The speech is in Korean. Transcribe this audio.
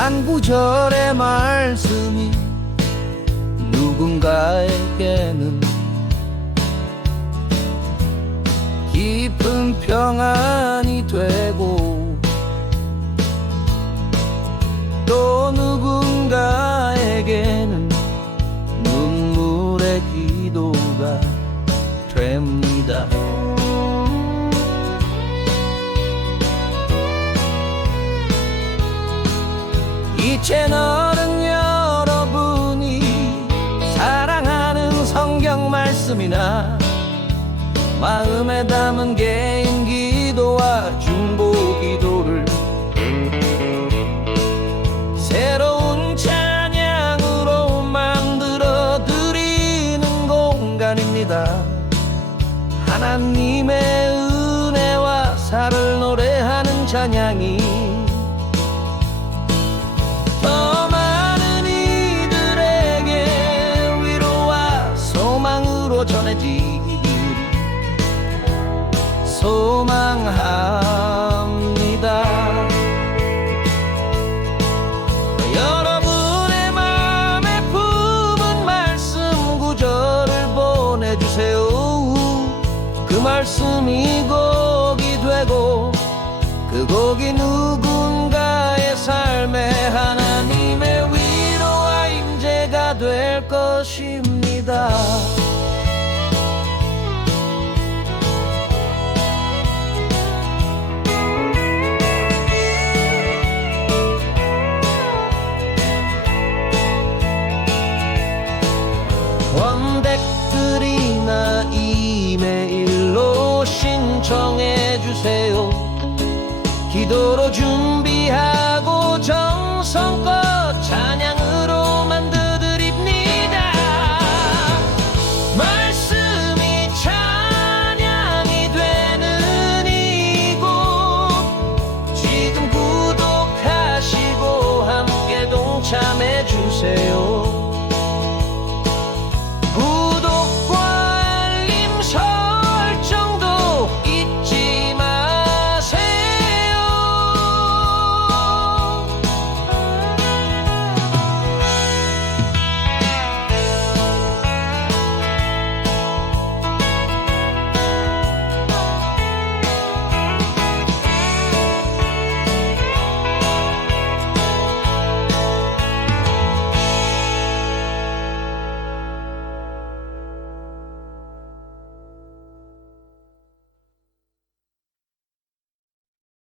한 구절의 말씀이 누군가에게는 깊은 평안 이 채널은 여러분이 사랑하는 성경 말씀이나 마음에 담은 개인 기도와 중보 기도를 새로운 찬양으로 만들어 드리는 공간입니다. 하나님의 은혜와 살을 노래하는 찬양이 전해지기를 소망합니다. 여러분의 마음에 품은 말씀 구절을 보내주세요. 그 말씀이 곡이 되고 그 곡이 누군가의 삶에 하나님의 위로와 임재가 될 것입니다. 정해주세요. 기도로 준비하고 정성껏 찬양으로 만드드립니다. 말씀이 찬양이 되는 이곳 지금 구독하시고 함께 동참해